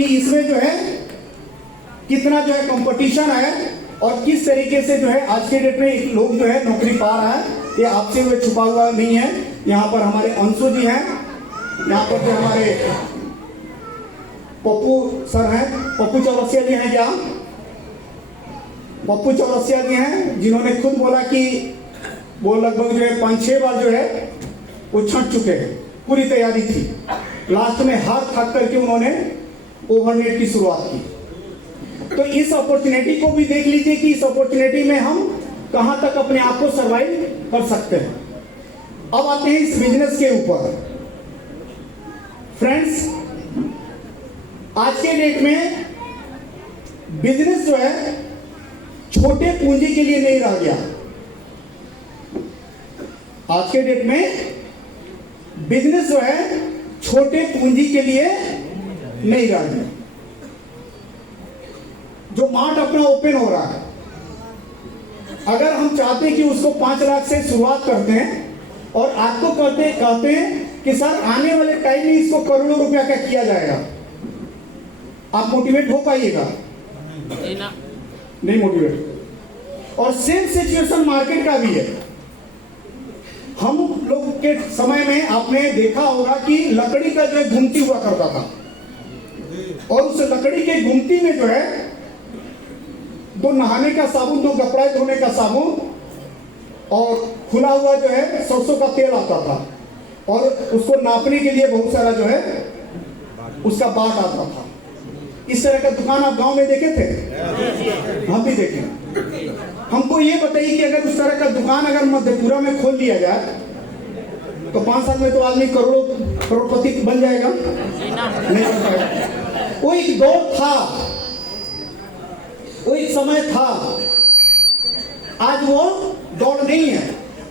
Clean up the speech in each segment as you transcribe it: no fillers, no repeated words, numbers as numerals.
कि इसमें जो है कितना जो है कंपटीशन है और किस तरीके से जो है आज के डेट में लोग जो है नौकरी पा रहा है, ये आपसे हुए छुपा हुआ नहीं है। यहाँ पर हमारे अंशु जी हैं, यहाँ पर जो हमारे पप्पू सर हैं, पप्पू चौरसिया जी हैं, क्या पप्पू चौरसिया जी हैं, जिन्होंने खुद बोला कि वो लगभग जो है 5-6 बार जो है वो छंट चुके हैं, पूरी तैयारी थी, लास्ट में हार थक करके उन्होंने ओवरनेट की शुरुआत की। तो इस अपॉर्चुनिटी को भी देख लीजिए कि इस अपॉर्चुनिटी में हम कहां तक अपने आप को सर्वाइव कर सकते हैं। अब आते हैं इस बिजनेस के ऊपर। फ्रेंड्स, आज के डेट में बिजनेस जो है छोटे पूंजी के लिए नहीं रह गया। आज के डेट में बिजनेस जो है छोटे पूंजी के लिए नहीं रह गया। जो मार्ट अपना ओपन हो रहा है, अगर हम चाहते हैं कि उसको 5 लाख से शुरुआत करते हैं और आपको कहते हैं कि सर आने वाले टाइम में इसको करोड़ों रुपया का किया जाएगा, आप मोटिवेट हो पाइएगा? नहीं मोटिवेट। और सेम सिचुएशन मार्केट का भी है। हम लोग के समय में आपने देखा होगा कि लकड़ी का जो है घुमती हुआ करता था, और उस लकड़ी के घुमती में जो है 2 नहाने का साबुन, 2 कपड़े धोने का साबुन और खुला हुआ जो है सरसों का तेल आता था, और उसको नापने के लिए बहुत सारा जो है उसका बाट आता था। इस तरह का दुकान आप गांव में देखे थे? हम भी देखे। हमको ये बताइए कि अगर उस तरह का दुकान अगर मधेपुरा में खोल दिया जाए तो 5 साल में तो आदमी करोड़पति बन जाएगा? नहीं बन पाएगा। वो एक दौर था, वो एक समय था, आज वो दौड़ नहीं है।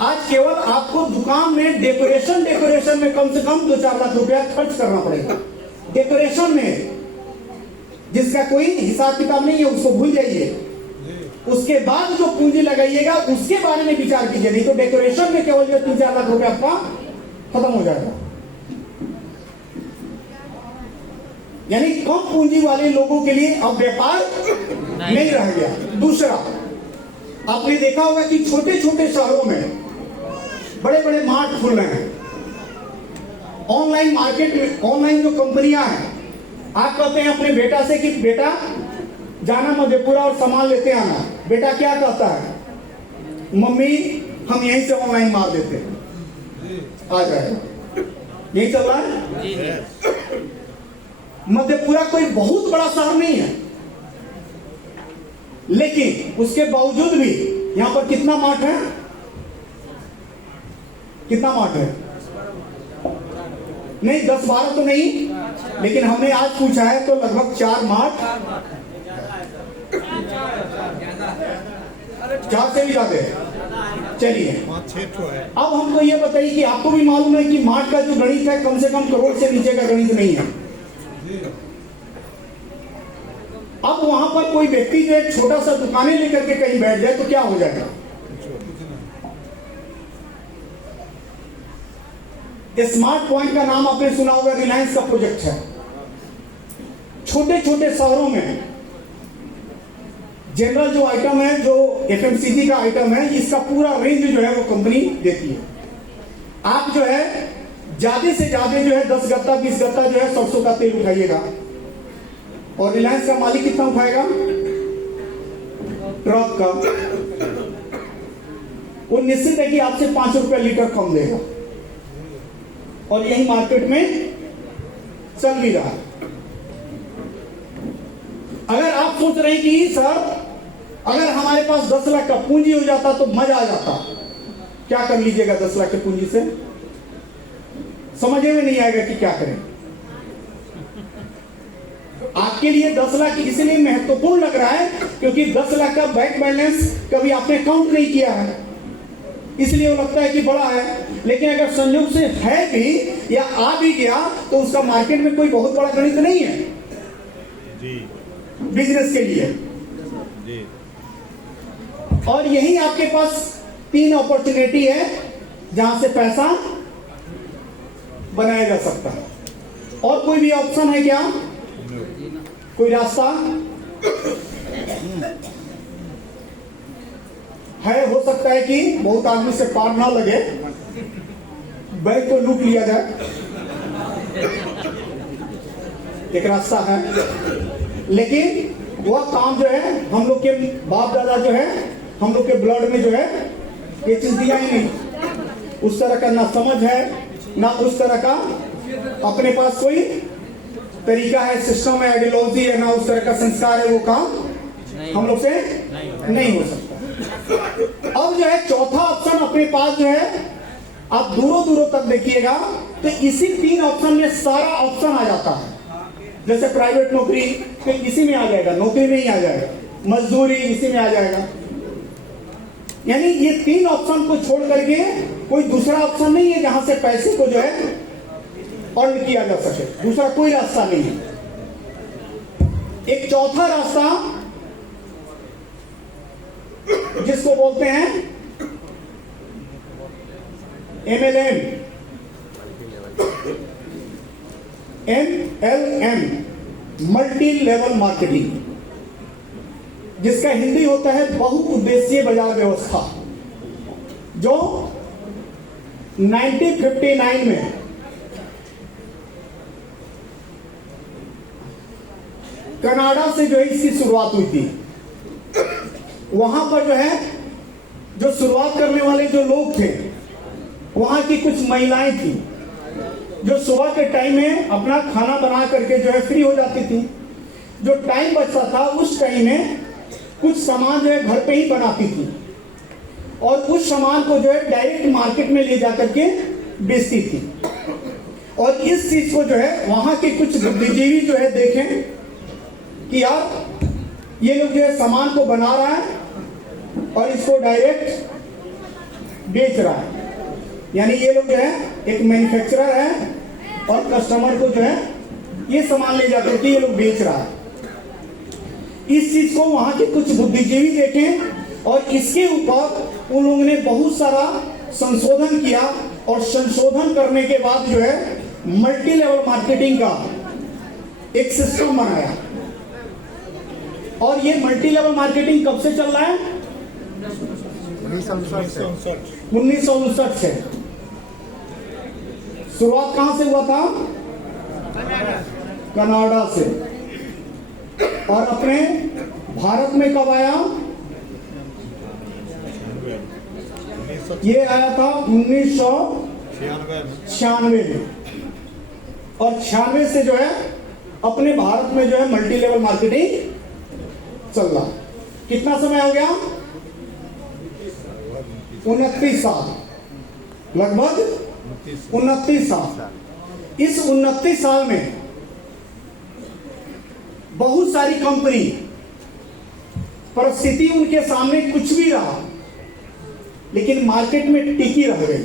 आज केवल आपको दुकान में डेकोरेशन में कम से कम 2-4 लाख रुपया खर्च करना पड़ेगा। डेकोरेशन में जिसका कोई हिसाब किताब नहीं है उसको भूल जाइए। उसके बाद जो पूंजी लगाइएगा उसके बारे में विचार कीजिए, नहीं तो डेकोरेशन में केवल जो 3-4 लाख रुपया आपका खत्म हो जाएगा। यानी कम पूंजी वाले लोगों के लिए अब व्यापार नहीं रह गया। दूसरा, आपने देखा होगा कि छोटे छोटे शहरों में बड़े बड़े मार्ट खुल रहे हैं। ऑनलाइन मार्केट में, ऑनलाइन जो कंपनियां हैं, आप कहते हैं अपने बेटा से कि बेटा जाना मधेपुरा और सामान लेते आना। बेटा क्या कहता है? मम्मी हम यहीं से ऑनलाइन मार देते हैं, आ जाएगा। यही चल रहा है। मधेपुरा कोई बहुत बड़ा शहर नहीं है, लेकिन उसके बावजूद भी यहां पर कितना मार्ट है? कितना मार्ट है? नहीं 10-12 तो नहीं, लेकिन हमने आज पूछा है तो लगभग 4 मार्ट, 4 से भी ज्यादा है। चलिए अब हमको ये बताइए कि आपको भी मालूम है कि मार्ट का जो गणित है कम से कम करोड़ से नीचे का गणित नहीं है। अब वहां पर कोई व्यक्ति जो एक छोटा सा दुकानें लेकर के कहीं बैठ जाए तो क्या हो जाएगा? स्मार्ट पॉइंट का नाम आपने सुना होगा, रिलायंस का प्रोजेक्ट है। छोटे छोटे शहरों में जनरल जो आइटम है, जो एफएमसीजी का आइटम है, इसका पूरा रेंज जो है वो कंपनी देती है। आप जो है ज्यादा से ज्यादा जो है 10 गत्ता 20 गत्ता जो है सरसों का तेल उठाइएगा, और रिलायंस का मालिक कितना उठाएगा? ट्रक का। वो निश्चित है कि आपसे 5 रुपया लीटर कम देगा, और यही मार्केट में चल भी रहा है। अगर आप सोच रहे हैं कि सर अगर हमारे पास 10 लाख का पूंजी हो जाता तो मजा आ जाता, क्या कर लीजिएगा 10 लाख के पूंजी से? समझ में नहीं आएगा कि क्या करें। आपके लिए 10 लाख इसलिए महत्वपूर्ण लग रहा है क्योंकि 10 लाख का बैंक बैलेंस कभी आपने काउंट नहीं किया है, इसलिए वो लगता है कि बड़ा है। लेकिन अगर संयोग से है भी या आ भी गया तो उसका मार्केट में कोई बहुत बड़ा गणित नहीं है जी, बिजनेस के लिए जी। और यही आपके पास 3 अपॉर्चुनिटी है जहां से पैसा बनाया जा सकता है। और कोई भी ऑप्शन है क्या? कोई रास्ता है? हो सकता है कि बहुत आदमी से पार ना लगे, बैग को लूट लिया जाए, एक रास्ता है। लेकिन वह काम जो है हम लोग के बाप दादा जो है, हम लोग के ब्लड में जो है ये चीज दिया ही नहीं। उस तरह का ना समझ है, ना उस तरह का अपने पास कोई तरीका है, सिस्टम है, आइडियोलॉजी है, ना उस तरह का संस्कार है। वो काम हम लोग से नहीं हो सकता। अब जो है चौथा ऑप्शन अपने पास जो है, आप दूरों दूरों तक देखिएगा तो इसी 3 ऑप्शन में सारा ऑप्शन आ जाता है। जैसे प्राइवेट नौकरी तो इसी में आ जाएगा, नौकरी में ही आ जाएगा, मजदूरी इसी में आ जाएगा। यानी ये 3 ऑप्शन को छोड़ करके कोई दूसरा ऑप्शन नहीं है जहां से पैसे को जो है अर्न किया जा सके। दूसरा कोई रास्ता नहीं है। एक चौथा रास्ता जिसको बोलते हैं MLM, MLM, multi level marketing, जिसका हिंदी होता है बहुउद्देशीय बाजार व्यवस्था, जो 1959 में कनाडा से जो है इसकी शुरुआत हुई थी। वहां पर जो है जो शुरुआत करने वाले जो लोग थे, वहां की कुछ महिलाएं थी जो सुबह के टाइम में अपना खाना बना करके जो है फ्री हो जाती थी। जो टाइम बचता था उस टाइम में कुछ सामान जो है घर पे ही बनाती थी और उस सामान को जो है डायरेक्ट मार्केट में ले जाकर के बेचती थी। और इस चीज को जो है वहां के कुछ बुद्धिजीवी जो है देखें कि यार ये लोग जो है सामान को बना रहा है और इसको डायरेक्ट बेच रहा है। यानी ये लोग जो है एक मैन्युफैक्चरर है और कस्टमर को जो है ये सामान ले जाकर के ये लोग बेच रहा है। इस चीज को वहां के कुछ बुद्धिजीवी देखें और इसके ऊपर उन लोगों ने बहुत सारा संशोधन किया और संशोधन करने के बाद जो है मल्टी लेवल मार्केटिंग का एक सिस्टम बनाया। और ये मल्टी लेवल मार्केटिंग कब से चल रहा है? 1959 से। शुरुआत कहां से हुआ था? कनाडा से। और अपने भारत में कब आया? ये आया था 1996 में। और 96 से जो है अपने भारत में जो है मल्टी लेवल मार्केटिंग चल रहा। कितना समय हो गया? 29 साल, लगभग 29 साल। इस 29 साल में बहुत सारी कंपनी, परिस्थिति उनके सामने कुछ भी रहा लेकिन मार्केट में टिकी रह गई।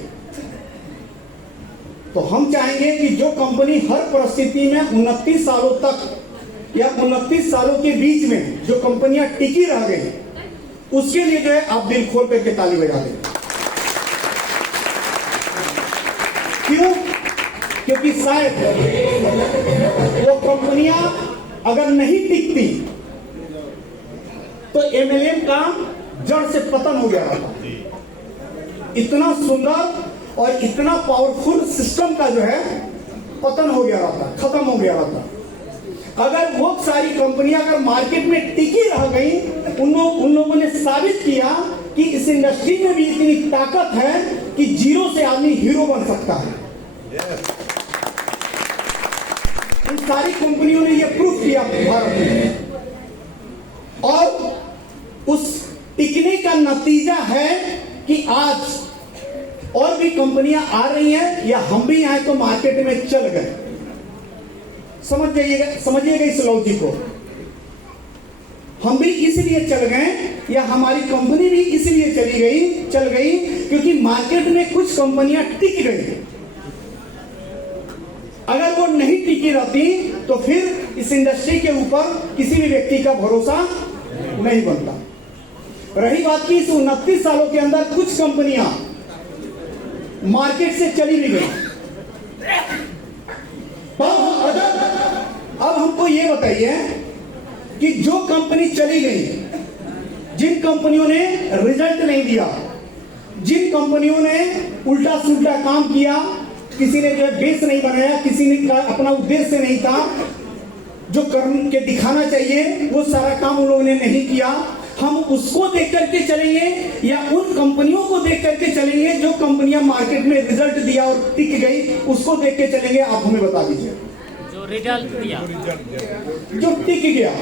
तो हम चाहेंगे कि जो कंपनी हर परिस्थिति में 29 सालों तक या 29 सालों के बीच में जो कंपनियां टिकी रह गई, उसके लिए जो है आप दिल खोल करके ताली बजा दें। क्यों? क्योंकि शायद वो कंपनियां अगर नहीं टिकती तो MLM का जड़ से पतन हो गया था। इतना सुंदर और इतना पावरफुल सिस्टम का जो है पतन हो गया था, खत्म हो गया था। अगर वो सारी कंपनियां अगर मार्केट में टिकी रह गई, उन लोगों ने साबित किया कि इस इंडस्ट्री में भी इतनी ताकत है कि जीरो से आदमी हीरो बन सकता है। इन सारी कंपनियों ने यह प्रूफ किया भारत में। और उस टिकने का नतीजा है कि आज और भी कंपनियां आ रही हैं या हम भी आए तो मार्केट में चल गए। समझिएगा इस लॉजिक को। हम भी इसलिए चल गए या हमारी कंपनी भी इसलिए चल गई क्योंकि मार्केट में कुछ कंपनियां टिक गई। अगर वो नहीं टिकी रहती तो फिर इस इंडस्ट्री के ऊपर किसी भी व्यक्ति का भरोसा नहीं बनता। रही बात की इस 29 सालों के अंदर कुछ कंपनियां मार्केट से चली भी गई। अब हमको ये बताइए कि जो कंपनी चली गई, जिन कंपनियों ने रिजल्ट नहीं दिया, जिन कंपनियों ने उल्टा सुल्टा काम किया, किसी ने जो है बेस नहीं बनाया, किसी ने अपना उद्देश्य नहीं था, जो कर्म के दिखाना चाहिए वो सारा काम उन लोगों ने नहीं किया, हम उसको देख करके चलेंगे या उन कंपनियों को देख करके चलेंगे जो कंपनियां मार्केट में रिजल्ट दिया और टिक गई, उसको देख के चलेंगे? आप हमें बता दीजिए। जो रिजल्ट दिया, जो टिक गया।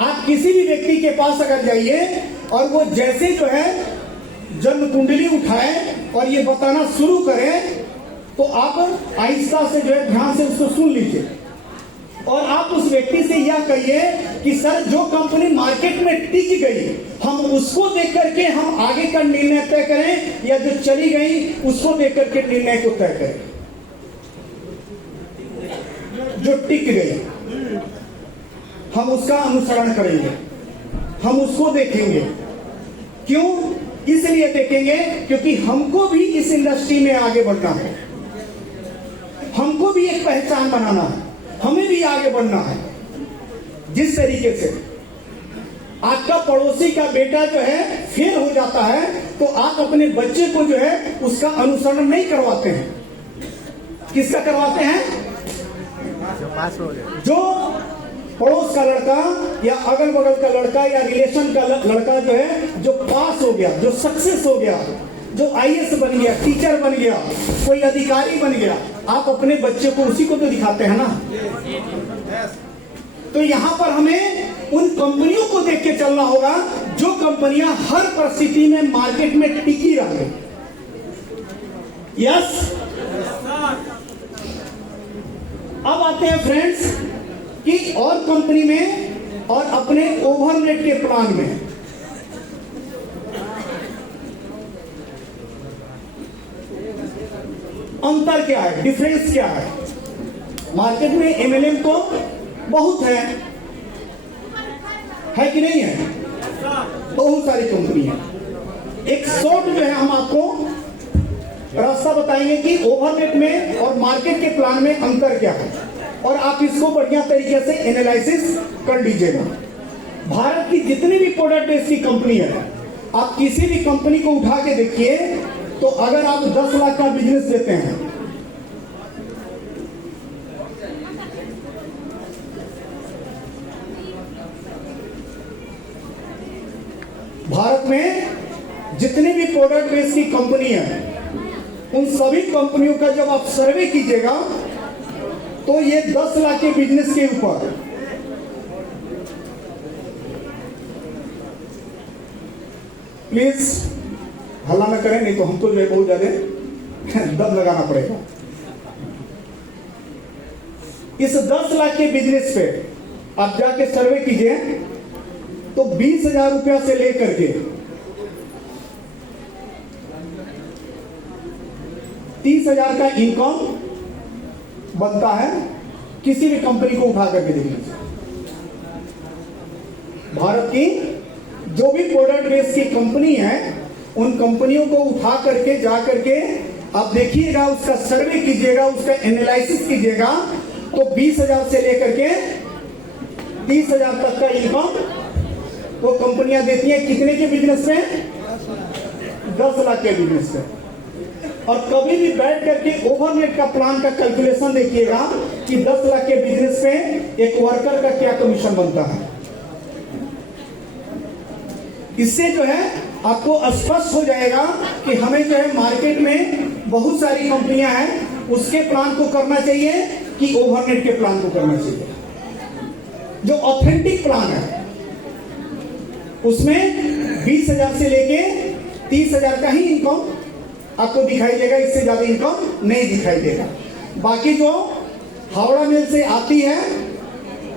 आप किसी भी व्यक्ति के पास अगर जाइए और वो जैसे जो है जन्म कुंडली उठाए और ये बताना शुरू करें, तो आप आहिस्ता से जो है ध्यान से उसको सुन लीजिए और आप उस व्यक्ति से यह कहिए कि सर, जो कंपनी मार्केट में टिक गई, हम उसको देख करके हम आगे का निर्णय तय करें या जो चली गई उसको देख करके निर्णय को तय करें? जो टिक गई हम उसका अनुसरण करेंगे, हम उसको देखेंगे। क्यों? इसलिए देखेंगे क्योंकि हमको भी इस इंडस्ट्री में आगे बढ़ना है, हमको भी एक पहचान बनाना है, हमें भी आगे बढ़ना है। जिस तरीके से आपका पड़ोसी का बेटा जो है फेल हो जाता है, तो आप अपने बच्चे को जो है उसका अनुसरण नहीं करवाते हैं। किसका करवाते हैं? जो पड़ोस का लड़का या अगल बगल का लड़का या रिलेशन का लड़का जो है, जो पास हो गया, जो सक्सेस हो गया, जो आईएएस बन गया, टीचर बन गया, कोई अधिकारी बन गया, आप अपने बच्चे को उसी को तो दिखाते हैं ना। तो यहाँ पर हमें उन कंपनियों को देख के चलना होगा जो कंपनियां हर परिस्थिति में मार्केट में टिकी रहे। यस। अब आते हैं फ्रेंड्स कि और कंपनी में और अपने ओवरनेट के प्लान में अंतर क्या है, डिफरेंस क्या है? मार्केट में एमएलएम तो बहुत है कि नहीं है? बहुत सारी कंपनी है। एक शॉर्ट जो है हम आपको रास्ता बताएंगे कि ओवरनेट में और मार्केट के प्लान में अंतर क्या है, और आप इसको बढ़िया तरीके से एनालिसिस कर लीजिएगा। भारत की जितनी भी प्रोडक्ट बेस्ड की कंपनी है, आप किसी भी कंपनी को उठा के देखिए, तो अगर आप 10 लाख का बिजनेस देते हैं, भारत में जितनी भी प्रोडक्ट बेस्ड की कंपनी है, उन सभी कंपनियों का जब आप सर्वे कीजिएगा, तो ये 10 लाख के बिजनेस के ऊपर प्लीज हल्ला न करें, नहीं तो हमको जो है बहुत ज्यादा दम लगाना पड़ेगा। इस 10 लाख के बिजनेस पे आप जाके सर्वे कीजिए, तो 20,000 रुपया से लेकर के 30,000 का इनकम बनता है किसी भी कंपनी को उठा करके देखने से। भारत की जो भी प्रोडक्ट बेस्ड की कंपनी है, उन कंपनियों को उठा करके जा करके आप देखिएगा, उसका सर्वे कीजिएगा, उसका एनालिसिस कीजिएगा, तो 20,000 से लेकर के 30,000 तक का इनकम वो कंपनियां देती हैं। कितने के बिजनेस में? 10 लाख के बिजनेस में। और कभी भी बैठ करके ओवरनेट का प्लान का कैलकुलेशन देखिएगा कि 10 लाख के बिजनेस में एक वर्कर का क्या कमीशन बनता है। इससे जो है आपको स्पष्ट हो जाएगा कि हमें जो है मार्केट में बहुत सारी कंपनियां हैं, उसके प्लान को करना चाहिए कि ओवरनेट के प्लान को करना चाहिए। जो ऑथेंटिक प्लान है उसमें 20,000 से लेके 30,000 का ही इनकम आपको दिखाई देगा, इससे ज्यादा इनकम नहीं दिखाई देगा। बाकी जो हावड़ा मिल से आती है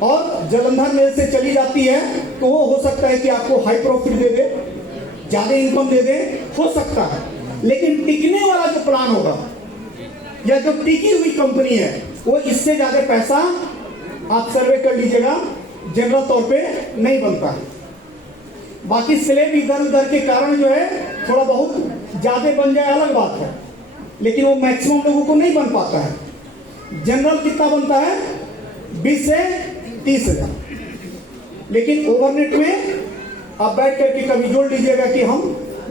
और जलंधर मिल से चली जाती है, तो वो हो सकता है कि आपको हाई प्रॉफिट दे दे, ज्यादा इनकम दे दे, हो सकता है। लेकिन टिकने वाला जो प्लान होगा या जो टिकी हुई कंपनी है, वो इससे ज्यादा पैसा आप सर्वे कर लीजिएगा जनरल तौर पे नहीं बनता है। बाकी स्लेब इधर उधर के कारण जो है थोड़ा बहुत ज्यादा बन जाए अलग बात है, लेकिन वो मैक्सिमम लोगों को नहीं बन पाता है। जनरल कितना बनता है? 20 से 30,000। लेकिन ओवरनेट में आप बैठ करके कभी जोड़ लीजिएगा कि हम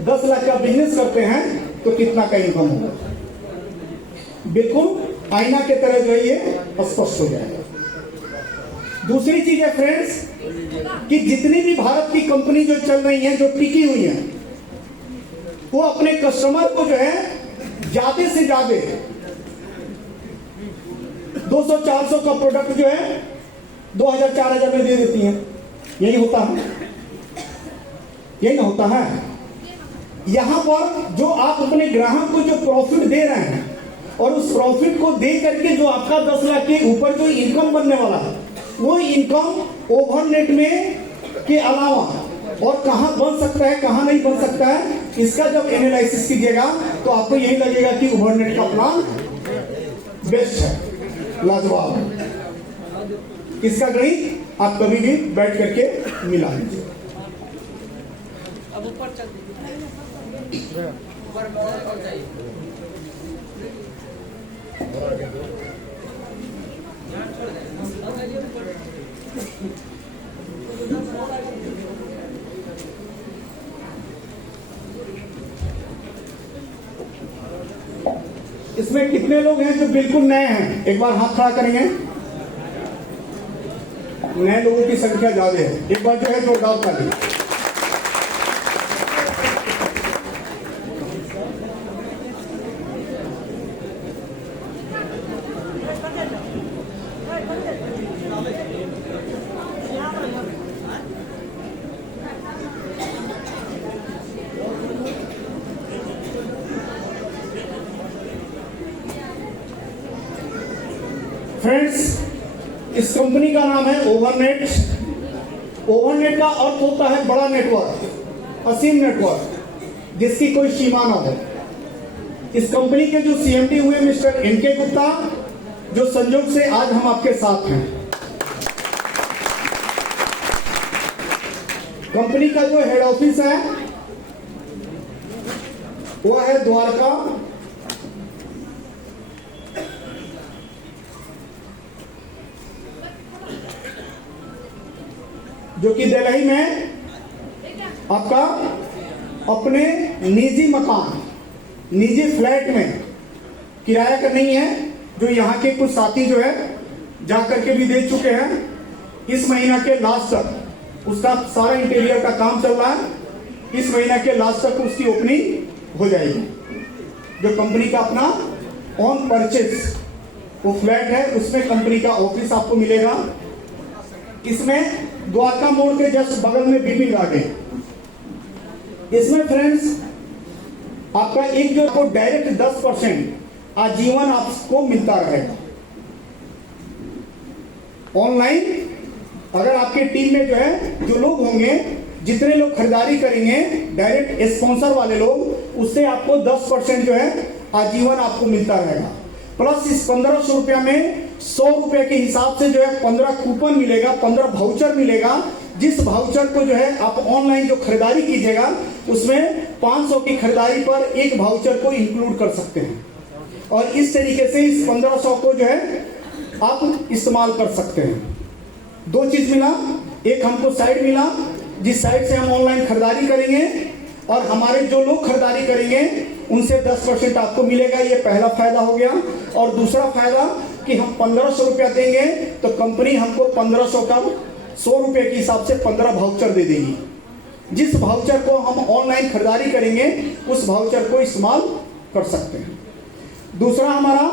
10 लाख का बिजनेस करते हैं तो कितना का इनकम होगा, बिल्कुल आईना के तरह जो है ये स्पष्ट हो जाएगा। दूसरी चीज है फ्रेंड्स कि जितनी भी भारत की कंपनी जो चल रही हैं, जो टिकी हुई हैं, वो अपने कस्टमर को जो है ज्यादा से ज्यादा 200-400 का प्रोडक्ट जो है 2000-4000 में दे देती हैं। यही होता है, यही ना होता है। यहां पर जो आप अपने ग्राहक को जो प्रॉफिट दे रहे हैं और उस प्रॉफिट को दे करके जो आपका 10 लाख के ऊपर जो इनकम बनने वाला है, वो इनकम ओवरनेट में के अलावा और कहां बन सकता है, कहां नहीं बन सकता है, इसका जब एनालिसिस कीजिएगा तो आपको यही लगेगा कि ओवरनेट का प्लान बेस्ट है, लाजवाब है। इसका गणित आप कभी भी बैठ करके मिला लीजिए। अब ऊपर चल ऊपर और चाहिए। इसमें कितने लोग हैं जो बिल्कुल नए हैं? एक बार हाथ खड़ा करेंगे। नए लोगों की संख्या ज्यादा है, एक बार जो है जोरदार ताली। फ्रेंड्स, इस कंपनी का नाम है ओवरनेट। ओवरनेट का अर्थ होता है बड़ा नेटवर्क, असीम नेटवर्क जिसकी कोई सीमा ना हो। इस कंपनी के जो सीएमडी हुए मिस्टर एनके गुप्ता, जो संयोग से आज हम आपके साथ हैं। कंपनी का जो हेड ऑफिस है वो है द्वारका, जो कि दिल्ली में आपका अपने निजी मकान, निजी फ्लैट में किराया का नहीं है। जो यहाँ के कुछ साथी जो है जाकर के भी दे चुके हैं। इस महीना के लास्ट तक उसका सारा इंटीरियर का काम चल रहा है। इस महीना के लास्ट तक उसकी ओपनिंग हो जाएगी। जो कंपनी का अपना ऑन परचेज वो फ्लैट है, उसमें कंपनी का ऑफिस आपको मिलेगा। इसमें द्वारका मोड़ के जस्ट बगल में बिपिन गार्डन। इसमें फ्रेंड्स आपका एक जो आपको डायरेक्ट 10% आजीवन आपको मिलता रहेगा। ऑनलाइन अगर आपके टीम में जो है जो लोग होंगे, जितने लोग खरीदारी करेंगे डायरेक्ट स्पॉन्सर वाले लोग, उससे आपको 10% जो है आजीवन आपको मिलता रहेगा। प्लस इस 1500 रुपया में 100 रुपए के हिसाब से जो है 15 कूपन मिलेगा, 15 वाउचर मिलेगा। जिस वाउचर को जो है आप ऑनलाइन जो खरीदारी कीजिएगा उसमें 500 की खरीदारी पर एक वाउचर को इंक्लूड कर सकते हैं। और इस तरीके से इस 1500 को जो है आप इस्तेमाल कर सकते हैं। दो चीज मिला, एक हमको साइड मिला जिस साइड से हम ऑनलाइन खरीदारी करेंगे और हमारे जो लोग खरीदारी करेंगे उनसे 10% आपको मिलेगा। ये पहला फायदा हो गया। और दूसरा फायदा कि हम 1500 रुपया देंगे तो कंपनी हमको 1500 का 100 रुपए के हिसाब से 15 वाउचर दे देगी। जिस वाउचर को हम ऑनलाइन खरीदारी करेंगे उस वाउचर को इस्तेमाल कर सकते हैं। दूसरा हमारा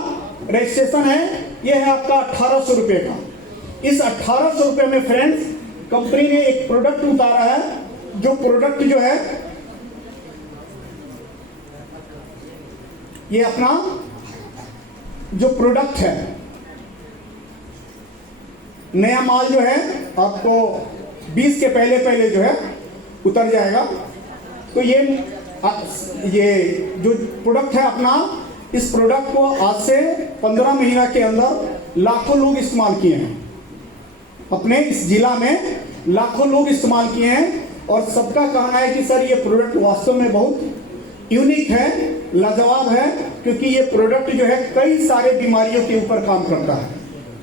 रजिस्ट्रेशन है, यह है आपका 1800 रुपए का। इस 1800 रुपए में फ्रेंड्स कंपनी ने एक प्रोडक्ट उतारा है। जो प्रोडक्ट जो है ये अपना जो प्रोडक्ट है, नया माल जो है आपको 20 के पहले पहले जो है उतर जाएगा। तो ये जो प्रोडक्ट है अपना, इस प्रोडक्ट को आज से 15 महीना के अंदर लाखों लोग इस्तेमाल किए हैं। अपने इस जिला में लाखों लोग इस्तेमाल किए हैं और सबका कहना है कि सर ये प्रोडक्ट वास्तव में बहुत यूनिक है, लाजवाब है, क्योंकि ये प्रोडक्ट जो है कई सारे बीमारियों के ऊपर काम करता है।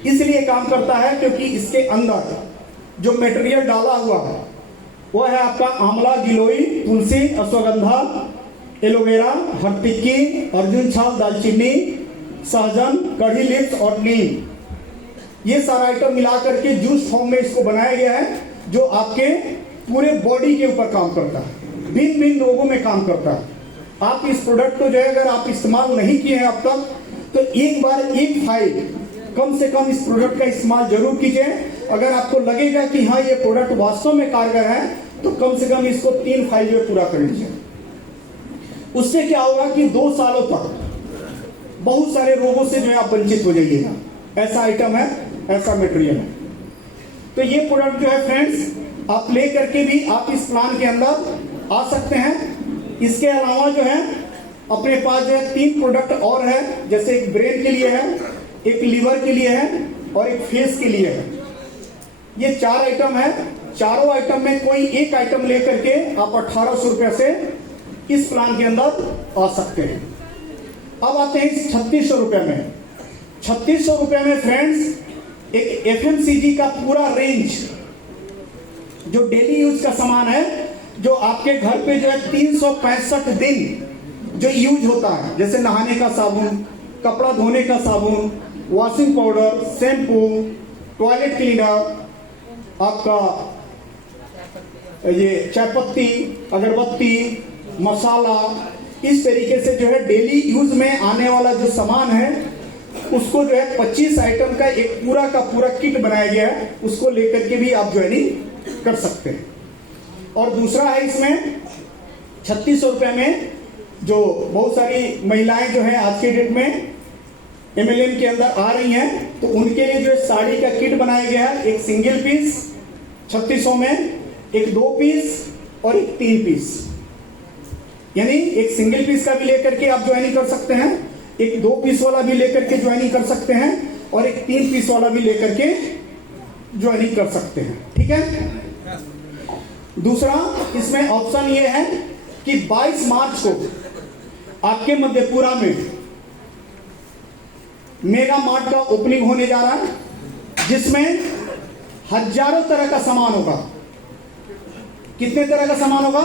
इसलिए काम करता है क्योंकि इसके अंदर जो मटेरियल डाला हुआ है वो है आपका आंवला, गिलोई, तुलसी, अश्वगंधा, एलोवेरा, हरतिक्की, अर्जुन छाल, दालचीनी, सहजन, कढ़ी लिप्स और नीम। ये सारा आइटम मिला करके जूस फॉर्म में इसको बनाया गया है, जो आपके पूरे बॉडी के ऊपर काम करता है, भिन्न भिन्न रोगों में काम करता है। आप इस प्रोडक्ट को जो है अगर आप इस्तेमाल नहीं किए हैं अब तक, तो एक बार एक फाइल कम से कम इस प्रोडक्ट का इस्तेमाल जरूर कीजिए। अगर आपको लगेगा कि हाँ ये प्रोडक्ट वास्तव में कारगर है, तो कम से कम इसको 3 फाइल जो पूरा कर लीजिए। उससे क्या होगा कि 2 सालों तक बहुत सारे रोगों से जो है आप वंचित हो जाइएगा। ऐसा आइटम है, ऐसा मटेरियल है। तो ये प्रोडक्ट जो है फ्रेंड्स आप ले करके भी आप इस प्लान के अंदर आ सकते हैं। इसके अलावा जो है अपने पास जो है 3 प्रोडक्ट और है, जैसे एक ब्रेन के लिए है, एक लीवर के लिए है और एक फेस के लिए है। ये 4 आइटम है। चारों आइटम में कोई एक आइटम लेकर के आप 1800 रुपए से इस प्लान के अंदर आ सकते हैं। अब आते हैं इस 3600 रुपए में। 3600 रुपए में फ्रेंड्स एक FMCG का पूरा रेंज, जो डेली यूज का सामान है, जो आपके घर पे जो है 365 दिन जो यूज होता है, जैसे नहाने का साबुन, कपड़ा धोने का साबुन, washing powder, shampoo, toilet cleaner, आपका ये चायपत्ती, अगरबत्ती, मसाला, इस तरीके से जो है डेली यूज में आने वाला जो सामान है उसको जो है 25 आइटम का एक पूरा का पूरा किट बनाया गया है। उसको लेकर के भी आप ज्वाइनिंग कर सकते हैं। और दूसरा है इसमें 3600 रुपए में जो बहुत सारी महिलाएं जो है आज के डेट में MLM के अंदर आ रही हैं, तो उनके लिए जो है साड़ी का किट बनाया गया है। एक सिंगल पीस 3600 में, एक 2 पीस और एक 3 पीस, यानी एक सिंगल पीस का भी लेकर के आप ज्वाइनिंग कर सकते हैं, एक 2 पीस वाला भी लेकर के ज्वाइनिंग कर सकते हैं और एक 3 पीस वाला भी लेकर के ज्वाइनिंग कर सकते हैं। ठीक है। दूसरा इसमें ऑप्शन ये है कि 22 मार्च को आपके मधेपुरा में मेगा मार्ट का ओपनिंग होने जा रहा है, जिसमें हजारों तरह का सामान होगा। कितने तरह का सामान होगा?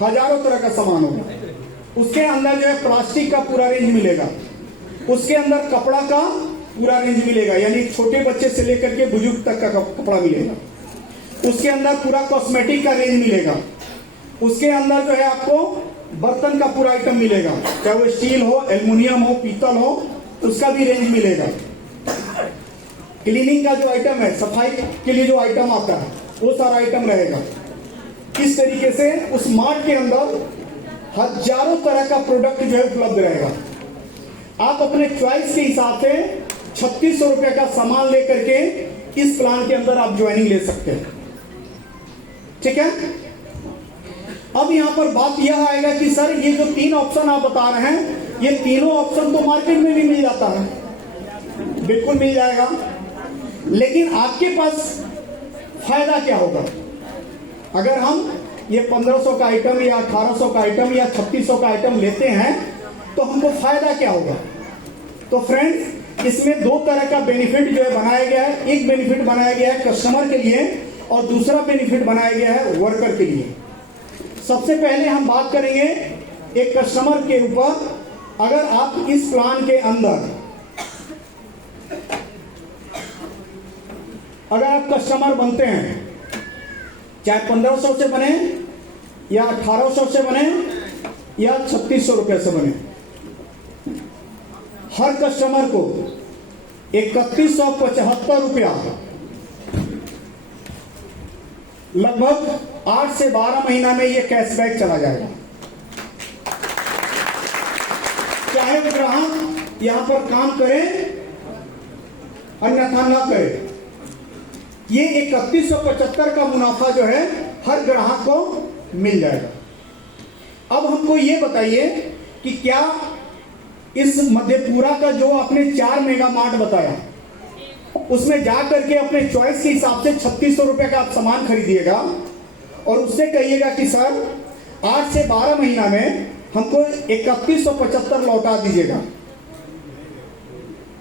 हजारों तरह का सामान होगा। उसके अंदर जो है प्लास्टिक का पूरा रेंज मिलेगा, उसके अंदर कपड़ा का पूरा रेंज मिलेगा, यानी छोटे बच्चे से लेकर के बुजुर्ग तक का कपड़ा मिलेगा। उसके अंदर पूरा कॉस्मेटिक का रेंज मिलेगा। उसके अंदर जो है आपको बर्तन का पूरा आइटम मिलेगा, चाहे वो स्टील हो, एल्युमिनियम हो, पीतल हो, उसका भी रेंज मिलेगा। क्लीनिंग का जो आइटम है, सफाई के लिए जो आइटम आता है, वो सारा आइटम रहेगा। इस तरीके से उस मार्ट के अंदर हजारों तरह का प्रोडक्ट जो है उपलब्ध रहेगा। आप अपने चॉइस के हिसाब से 3600 रुपए का सामान लेकर के इस प्लान के अंदर आप ज्वाइनिंग ले सकते हैं। ठीक है। अब यहां पर बात यह आएगा कि सर ये जो 3 ऑप्शन आप बता रहे हैं, ये तीनों ऑप्शन तो मार्केट में भी मिल जाता है। बिल्कुल मिल जाएगा, लेकिन आपके पास फायदा क्या होगा? अगर हम ये 1500 का आइटम या 1800 का आइटम या 3600 का आइटम लेते हैं, तो हमको फायदा क्या होगा? तो फ्रेंड्स, इसमें 2 तरह का बेनिफिट जो है बनाया गया है। एक बेनिफिट बनाया गया है कस्टमर के लिए और दूसरा बेनिफिट बनाया गया है वर्कर के लिए। सबसे पहले हम बात करेंगे एक कस्टमर के ऊपर। अगर आप इस प्लान के अंदर अगर आप कस्टमर बनते हैं, चाहे 1500 से बने या 1800 से बने या 3600 रुपए से बने, हर कस्टमर को 3175 रुपया लगभग 8 से 12 महीना में ये कैशबैक चला जाएगा। चाहे वो ग्राहक यहां पर काम करे अन्यथा ना करे, ये 3175 का मुनाफा जो है हर ग्राहक को मिल जाएगा। अब हमको ये बताइए कि क्या इस मधेपुरा का जो आपने 4 मेगा मार्ट बताया, उसमें जा करके अपने चॉइस के हिसाब से 3600 रुपए का आप सामान खरीदिएगा और उससे कहिएगा कि सर 8 से 12 महीना में हमको 3175 लौटा दीजिएगा,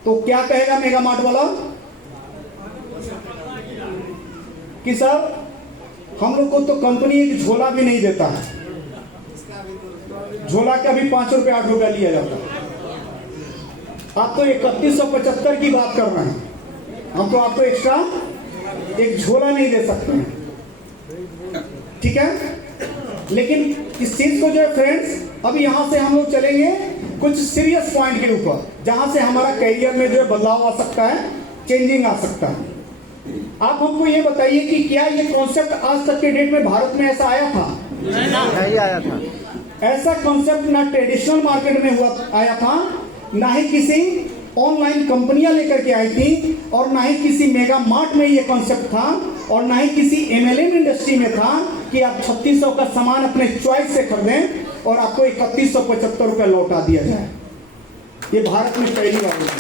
तो क्या कहेगा मेगा मार्ट वाला कि सर हम लोग को तो कंपनी एक झोला भी नहीं देता है, झोला का भी 5 रुपये 8 रुपया लिया जाता है। आप तो 3175 की बात कर रहे हैं, हम तो आपको एक्स्ट्रा एक झोला नहीं दे सकते हैं, ठीक है। लेकिन इस चीज को जो है फ्रेंड्स, अभी यहां से हम लोग चलेंगे कुछ सीरियस पॉइंट के ऊपर, जहां से हमारा करियर में जो है बदलाव आ सकता है, चेंजिंग आ सकता है। आप हमको ये बताइए कि क्या ये कॉन्सेप्ट आज तक के डेट में भारत में ऐसा आया था? नहीं आया था। ऐसा कॉन्सेप्ट ना ट्रेडिशनल मार्केट में हुआ आया था, ना ही किसी ऑनलाइन कंपनियां लेकर के आई थी, और ना ही किसी मेगा मार्ट में ये कॉन्सेप्ट था, और ना ही किसी एमएलएम इंडस्ट्री में था कि आप 3600 का सामान अपने चॉइस से खरीदें और आपको 3175 रुपया लौटा दिया जाए। ये भारत में पहली बार हुआ है।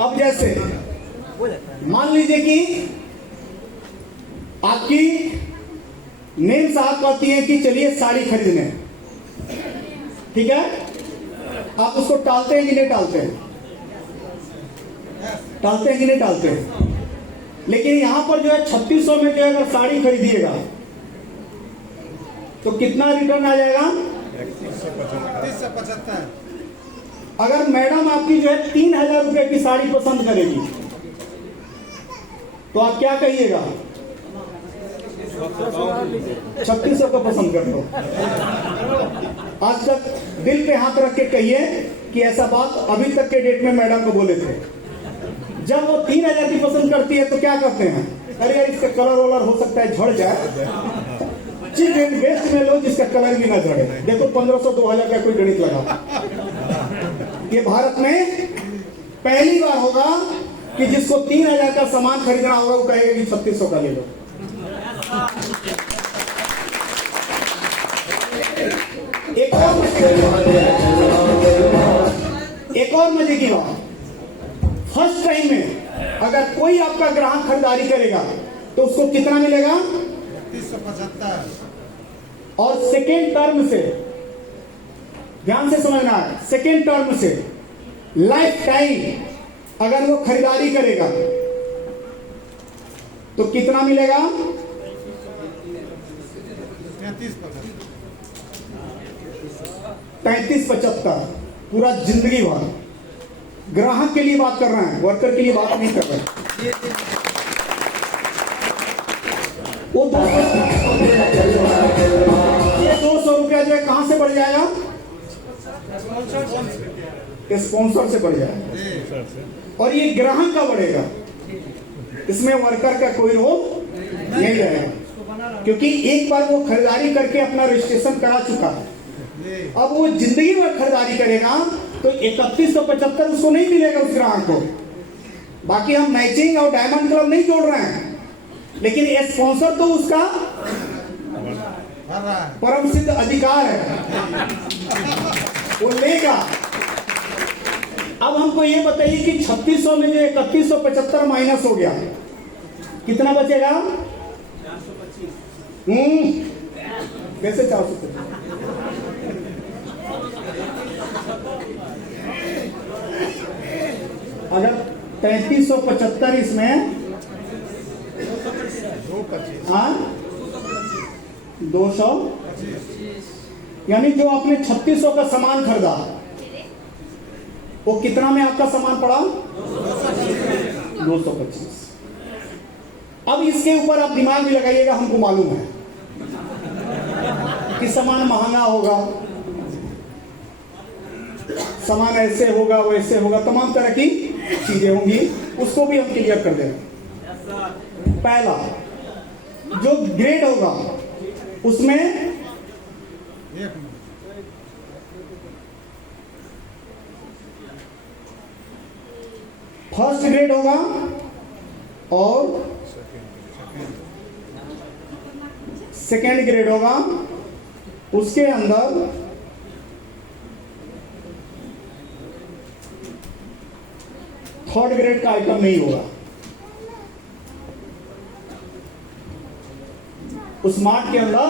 अब जैसे मान लीजिए कि आपकी मेम साहब कहती है कि चलिए साड़ी खरीदने, ठीक है, आप उसको टालते हैं कि नहीं टालते हैं? टालते हैं कि नहीं टालते हैं? लेकिन यहां पर जो है 3600 में जो है अगर साड़ी खरीदिएगा तो कितना रिटर्न आ जाएगा? 3175। अगर मैडम आपकी जो है 3000 रुपए की साड़ी पसंद करेगी तो आप क्या कहिएगा? 3600 को पसंद कर दो। आज तक दिल पे हाथ रख के कहिए कि ऐसा बात अभी तक के डेट में मैडम को बोले थे। जब वो 3000 की पसंद करती है तो क्या करते हैं? अरे यार इसका कलर वलर हो सकता है झड़ जाए, चीप एंड बेस्ट में लो जिसका कलर भी ना झड़े। देखो 1500 2000 का कोई गणित लगा। ये भारत में पहली बार होगा कि जिसको 3000 का सामान खरीदना होगा वो कहेगा कि 3600 का ले लो। एक और मजे की बात, फर्स्ट टाइम में अगर कोई आपका ग्राहक खरीदारी करेगा तो उसको कितना मिलेगा? 3175। और सेकेंड टर्म से, ध्यान से समझना है, सेकेंड टर्म से लाइफ टाइम अगर वो खरीदारी करेगा तो कितना मिलेगा? 3575। पूरा जिंदगी भर। ग्राहक के लिए बात कर रहे हैं, वर्कर के लिए बात नहीं कर रहे हैं। वो 200 रुपया जो है कहां से बढ़ जाएगा? स्पॉन्सर से बढ़ जाएगा, और ये ग्राहक का बढ़ेगा। इसमें वर्कर का कोई रोल नहीं रहेगा, क्योंकि एक बार वो खरीदारी करके अपना रजिस्ट्रेशन करा चुका है। अब वो जिंदगी में खरीदारी करेगा तो 3175 उसको नहीं मिलेगा उस ग्राहक को। बाकी हम मैचिंग और डायमंड क्लब नहीं जोड़ रहे हैं, लेकिन ये स्पॉन्सर तो उसका परम सिद्ध अधिकार है, वो लेगा। अब हमको ये बताइए कि 3600 में जो 3175 माइनस हो गया, कितना बचेगा? कैसे 425? अगर 3375 इसमें 200, यानी जो आपने 3600 का सामान खरीदा वो कितना में आपका सामान पड़ा? 225। अब इसके ऊपर आप दिमाग भी लगाइएगा, हमको मालूम है कि सामान महंगा होगा, सामान ऐसे होगा वैसे होगा, तमाम तरह की चीजें होंगी, उसको भी हम क्लियर कर देंगे। पहला जो ग्रेड होगा उसमें फर्स्ट ग्रेड होगा और सेकेंड ग्रेड होगा, उसके अंदर थर्ड ग्रेड का आइटम नहीं होगा। उस मार्ट के अंदर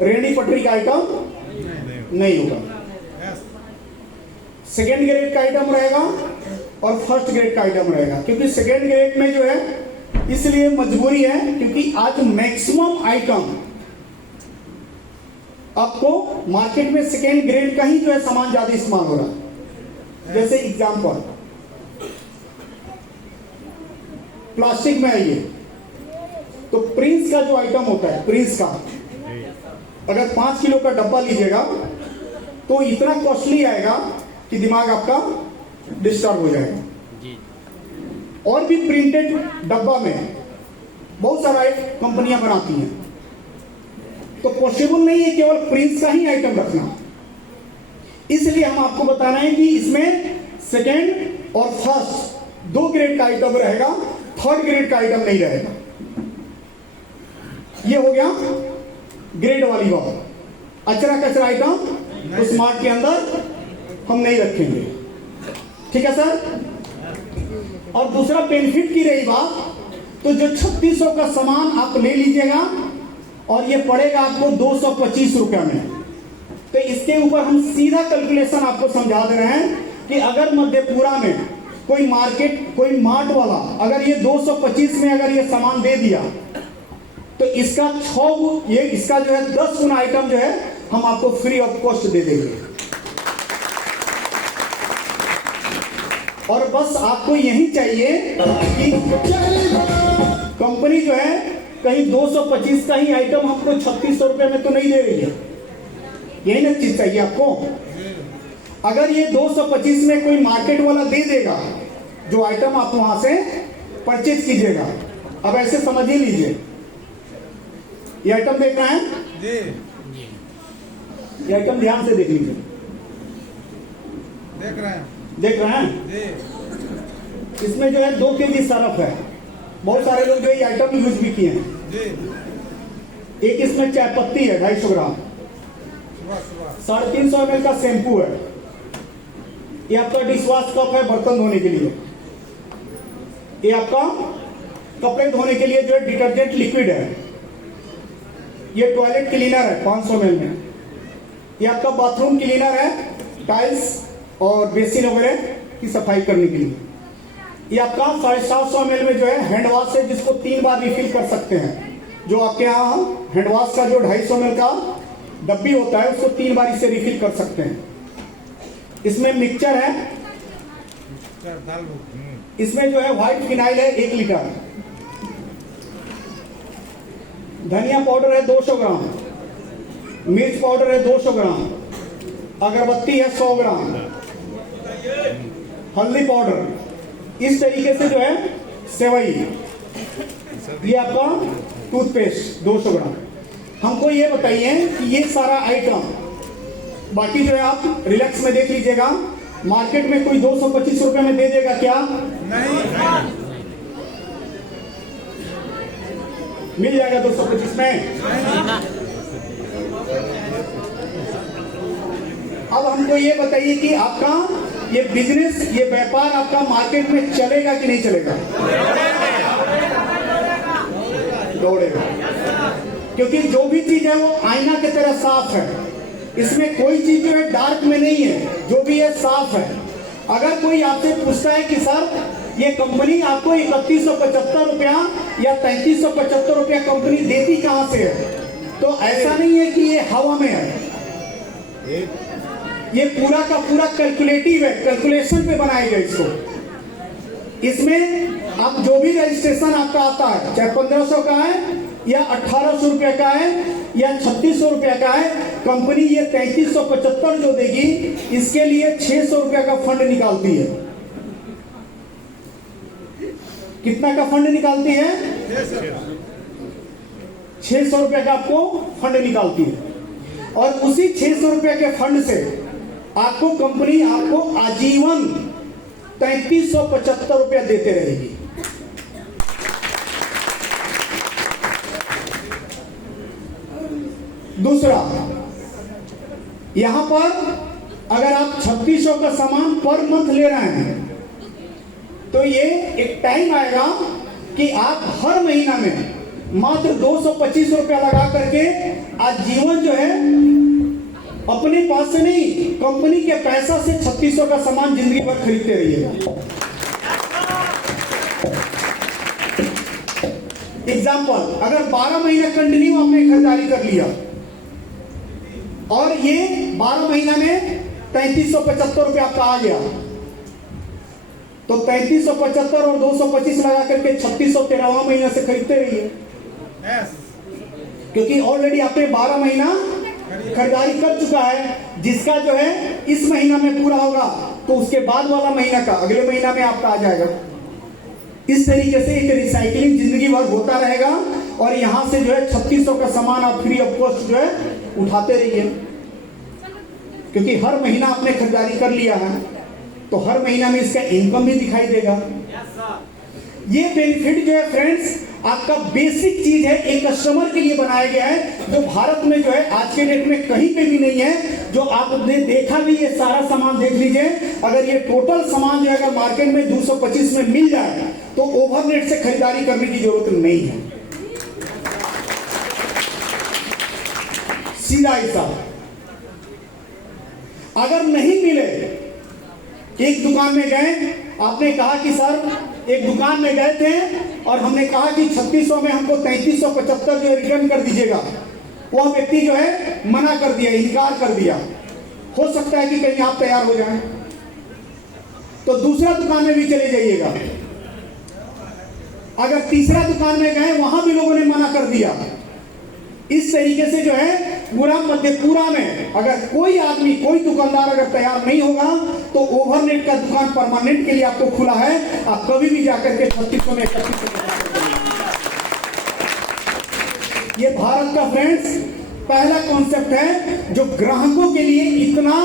रेहड़ी पटरी का आइटम नहीं होगा। सेकेंड ग्रेड का आइटम रहेगा और फर्स्ट ग्रेड का आइटम रहेगा, क्योंकि सेकेंड ग्रेड में जो है इसलिए मजबूरी है क्योंकि आज मैक्सिमम आइटम आपको मार्केट में सेकेंड ग्रेड का ही जो है सामान ज्यादा इस्तेमाल हो रहा है। जैसे एग्जांपल प्लास्टिक में आइए तो प्रिंस का जो आइटम होता है, प्रिंस का अगर 5 किलो का डब्बा लीजिएगा तो इतना कॉस्टली आएगा कि दिमाग आपका डिस्टर्ब हो जाएगा। और भी प्रिंटेड डब्बा में बहुत सारा कंपनियां बनाती हैं, तो पॉसिबल नहीं है केवल प्रिंस का ही आइटम रखना। इसलिए हम आपको बता रहे हैं कि इसमें सेकेंड और फर्स्ट 2 ग्रेड का आइटम रहेगा, थर्ड ग्रेड का आइटम नहीं रहेगा। ये हो गया ग्रेड वाली बात। अचरा कचरा आइटम तो स्मार्ट के अंदर हम नहीं रखेंगे, ठीक है सर। और दूसरा बेनिफिट की रही बात, तो जो 3600 का सामान आप ले लीजिएगा और ये पड़ेगा आपको 225 रुपया में। तो इसके ऊपर हम सीधा कैलकुलेशन आपको समझा दे रहे हैं कि अगर मध्यपुरा में कोई मार्ट वाला अगर ये 225 में अगर ये सामान दे दिया तो इसका इसका जो है 10 गुना आइटम जो है हम आपको फ्री ऑफ कॉस्ट दे देंगे। और बस आपको यही चाहिए कि कंपनी जो है कहीं 225 का ही आइटम हमको 3600 रुपए में तो नहीं दे रही है, यही ना चीज चाहिए आपको। अगर ये 225 में कोई मार्केट वाला दे देगा जो आइटम आप वहां से परचेज कीजिएगा। अब ऐसे समझ ही लीजिए, ये आइटम देख रहे हैं जी, ये आइटम ध्यान से देख लीजिए, देख रहे हैं जी। इसमें जो है 2 केजी सरफ है। बहुत सारे लोग जो ये आइटम यूज भी किए हैं। जी। एक इसमें चाय पत्ती है 250 ग्राम, 350 ml का शैम्पू है। ये आपका डिश वॉश कप है बर्तन धोने के लिए। ये आपका कपड़े धोने के लिए जो है डिटर्जेंट लिक्विड है। ये टॉयलेट क्लीनर है 500 ml में। ये आपका बाथरूम क्लीनर है, टाइल्स और बेसिन वगैरह की सफाई करने के लिए। ये आपका 750 ml में जो है हैंड वॉश है, जिसको 3 बार रिफिल कर सकते हैं। जो आपके यहाँ हैंड वॉश का जो 250 ml का डब्बी होता है उसको 3 बार इसे रिफिल कर सकते हैं। इसमें मिक्सचर है, इसमें जो है व्हाइट फिनाइल है 1 लीटर, धनिया पाउडर है 200 ग्राम, मिर्च पाउडर है 200 ग्राम, अगरबत्ती है 100 ग्राम, हल्दी पाउडर, इस तरीके से जो है सेवई, ये आपका टूथपेस्ट 200 ग्राम। हमको ये बताइए कि ये सारा आइटम, बाकी जो है आप रिलैक्स में देख लीजिएगा, मार्केट में कोई 225 रुपए में दे देगा क्या? नहीं। मिल जाएगा 225 में? अब हमको ये बताइए कि आपका ये बिजनेस, ये व्यापार आपका मार्केट में चलेगा कि नहीं चलेगा? दौड़ेगा, क्योंकि जो भी चीज है वो आईना की तरह साफ है। इसमें कोई चीज जो है डार्क में नहीं है, जो भी है साफ है। अगर कोई आपसे पूछता है कि सर ये कंपनी आपको 3175 रुपया या 3375 रुपया कंपनी देती कहां से है, तो ऐसा नहीं है कि ये हवा में है। ये पूरा का पूरा कैलकुलेटिव है, कैलकुलेशन पे बनाएगा इसको। इसमें आप जो भी रजिस्ट्रेशन आपका आता है, चाहे 1500 का है या 1800 रुपया का है या 3600 रुपया का है, कंपनी ये 3375 जो देगी, इसके लिए 600 रुपया का फंड निकालती है। कितना का फंड निकालती है? 600 रुपया का आपको फंड निकालती है। और उसी 600 रुपया के फंड से आपको कंपनी आपको आजीवन 3375 रुपया देते रहेगी। दूसरा, यहां पर अगर आप 3600 का सामान पर मंथ ले रहे हैं तो ये एक टाइम आएगा कि आप हर महीना में मात्र 225 रुपया लगा करके आज जीवन जो है अपने पास से नहीं, कंपनी के पैसा से 3600 का सामान जिंदगी भर खरीदते रहिएगा। एग्जाम्पल, अगर 12 महीना कंटिन्यू आपने खरीदारी कर लिया और ये 12 महीना में 3375 रुपये आपका आ गया, तो 3375 और 225 लगा करके 3613वां महीना से खरीदते रहिए, क्योंकि ऑलरेडी आपने 12 महीना खरीदारी कर चुका है। जिसका जो है इस महीना में पूरा होगा तो उसके बाद वाला महीना का अगले महीना में आपका आ जाएगा। इस तरीके से एक रिसाइकलिंग जिंदगी भर होता रहेगा और यहां से जो है 3600 का सामान आप फ्री ऑफ कॉस्ट जो है उठाते रहिए, क्योंकि हर महीना आपने खरीदारी कर लिया है तो हर महीना में इसका इनकम भी दिखाई देगा। ये बेनिफिट जो है फ्रेंड्स आपका बेसिक चीज है, एक कस्टमर के लिए बनाया गया है, जो भारत में जो है आज के डेट में कहीं पे भी नहीं है। जो आपने देखा भी, ये सारा सामान देख लीजिए, अगर ये टोटल सामान जो है अगर मार्केट में 225 में मिल जाए तो ओवरनेट से खरीदारी करने की जरूरत नहीं है। सीधा हिसाब। अगर नहीं मिले, एक दुकान में गए, आपने कहा कि सर, एक दुकान में गए थे और हमने कहा कि 3600 में हमको 3375 जो रिटर्न कर दीजिएगा, वह व्यक्ति जो है मना कर दिया, इनकार कर दिया। हो सकता है कि कहीं आप तैयार हो जाएं, तो दूसरा दुकान में भी चले जाइएगा। अगर तीसरा दुकान में गए, वहां भी लोगों ने मना कर दिया। इस तरीके से जो है पूरा मध्यपुरा में अगर कोई आदमी, कोई दुकानदार अगर तैयार नहीं होगा तो ओवरनेट का दुकान परमानेंट के लिए आपको खुला है। आप कभी भी जाकर के 3600 में 3100 ये भारत का फ्रेंड्स पहला कॉन्सेप्ट है जो ग्राहकों के लिए इतना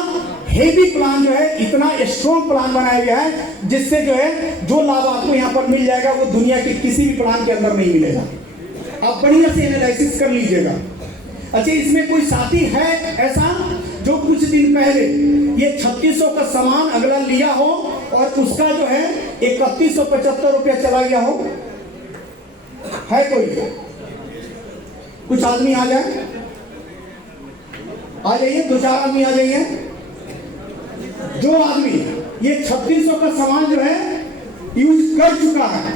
हेवी प्लान जो है, इतना स्ट्रॉन्ग प्लान बनाया गया है, जिससे जो है जो लाभ आपको यहाँ पर मिल जाएगा वो दुनिया के किसी भी प्लान के अंदर नहीं मिलेगा। आप बढ़िया से एनालिसिस कर लीजिएगा। अच्छा, इसमें कोई साथी है ऐसा जो कुछ दिन पहले ये 3600 का सामान अगला लिया हो और उसका जो है 3175 रुपया चला गया हो? है कोई? कुछ आदमी आ जाए, आ जाइए, 2-4 आदमी आ जाइए। जो आदमी ये 3600 का सामान जो है यूज कर चुका है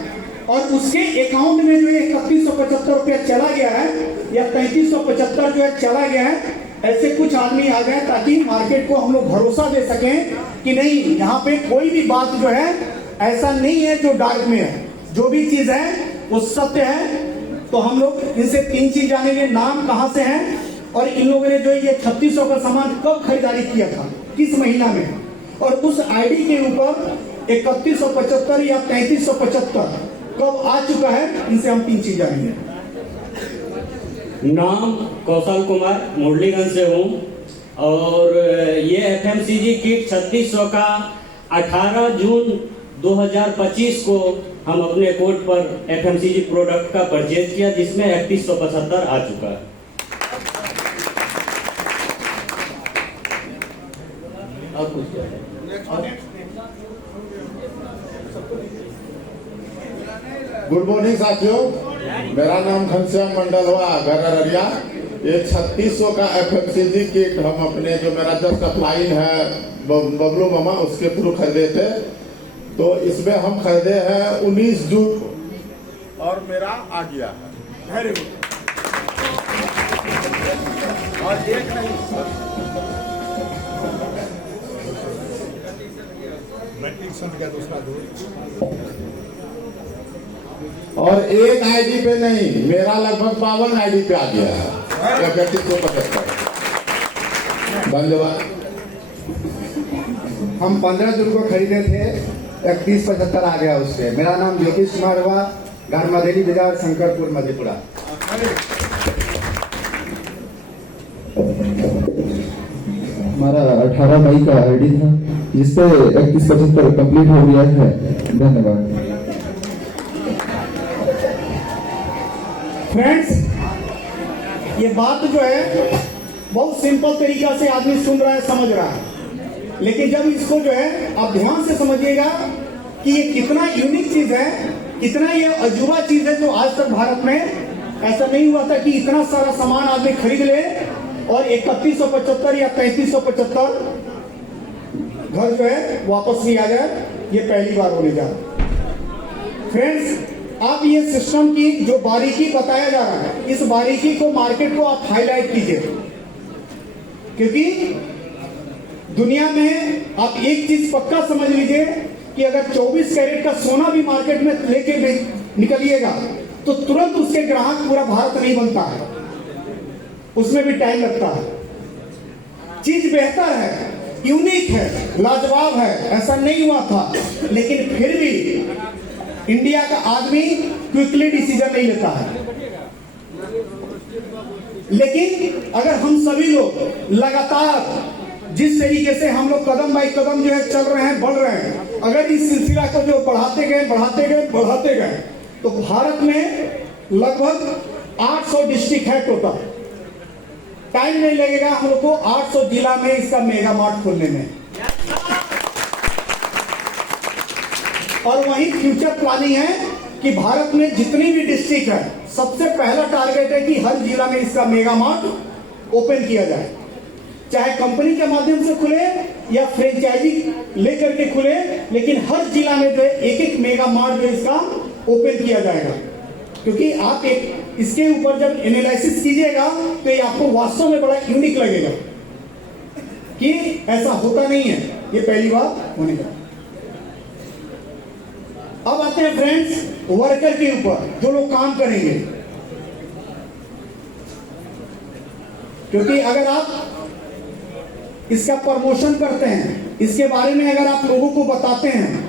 और उसके अकाउंट में जो है 3175 रुपया चला गया है या 3375 जो है चला गया है, ऐसे कुछ आदमी आ गए ताकि मार्केट को हम लोग भरोसा दे सकें कि नहीं, यहाँ पे कोई भी बात जो है ऐसा नहीं है जो डार्क में है, जो भी चीज है वो सत्य है। तो हम लोग इनसे 3 चीज जानेंगे, नाम कहां से है और इन लोगों ने जो ये 3600 का सामान कब खरीदारी किया था, किस महीना में, और उस आईडी के ऊपर 3175 या 3375 कब आ चुका है। इनसे हम 3 चीज जानेंगे। नाम कौशल कुमार, मुरलीगंज से हूँ और ये एफएमसीजी किट 3600 का 18 जून 2025 को हम अपने कोड पर एफएमसीजी प्रोडक्ट का परचेज किया, जिसमें 3175 आ चुका है। और कुछ गुड मॉर्निंग साथियों, मेरा नाम घनश्याम मंडल हुआ, घर अररिया। ये 3600 का एफएमसीजी किट हम अपने जो मेरा जस्ट अपलाइन है बबलू मामा उसके थ्रू खरीदे थे। तो इसमें हम खरीदे हैं 19 जून और मेरा आ गया है। Very good. और एक नहीं, मैट्रिक सन का दूसरा दो और एक आईडी पे नहीं, मेरा लगभग 52 आईडी पे आ गया है 3175। धन्यवाद। हम 15 जून को खरीदे थे, 3175 आ गया उससे। मेरा नाम ज्योतिष कुमार हुआ, घर मधेली बाजार, शंकरपुर, मधेपुरा। हमारा 18 मई का आईडी था, जिसपे 3175 कंप्लीट हो गया है। धन्यवाद। फ्रेंड्स, ये बात जो है बहुत सिंपल तरीका से आदमी सुन रहा है, समझ रहा है, लेकिन जब इसको जो है आप ध्यान से समझिएगा कि ये कितना यूनिक चीज है, कितना ये अजूबा चीज है जो आज तक भारत में ऐसा नहीं हुआ था कि इतना सारा सामान आदमी खरीद ले और 3175 या 3375 घर जो है वापस नहीं आ जाए। ये पहली बार होने जा रहा। फ्रेंड्स, आप ये सिस्टम की जो बारीकी बताया जा रहा है, इस बारीकी को मार्केट को आप हाईलाइट कीजिए, क्योंकि दुनिया में आप एक चीज पक्का समझ लीजिए कि अगर 24 कैरेट का सोना भी मार्केट में लेके निकलिएगा तो तुरंत उसके ग्राहक पूरा भारत नहीं बनता है, उसमें भी टाइम लगता है। चीज बेहतर है, यूनिक है, लाजवाब है, ऐसा नहीं हुआ था, लेकिन फिर भी इंडिया का आदमी क्विकली डिसीजन नहीं लेता है। लेकिन अगर हम सभी लोग लगातार जिस तरीके से हम लोग कदम बाई कदम जो है चल रहे हैं, बढ़ रहे हैं, अगर इस सिलसिला को जो बढ़ाते गए तो भारत में लगभग 800 डिस्ट्रिक्ट है टोटल। टाइम नहीं लगेगा हम लोग को 800 जिला में इसका मेगा मार्ट खोलने में। और वही फ्यूचर प्लानिंग है कि भारत में जितनी भी डिस्ट्रिक्ट है, सबसे पहला टारगेट है कि हर जिला में इसका मेगा मार्ट ओपन किया जाए, चाहे कंपनी के माध्यम से खुले या फ्रेंचाइजी लेकर के खुले, लेकिन हर जिला में जो है एक एक मेगा मार्ट जो इसका ओपन किया जाएगा। क्योंकि आप एक इसके ऊपर जब एनालिसिस कीजिएगा तो ये आपको वास्तव में बड़ा यूनिक लगेगा कि ऐसा होता नहीं है। ये पहली बार होने का। अब आते हैं फ्रेंड्स वर्कर के ऊपर, जो लोग काम करेंगे। क्योंकि अगर आप इसका प्रमोशन करते हैं, इसके बारे में अगर आप लोगों को बताते हैं,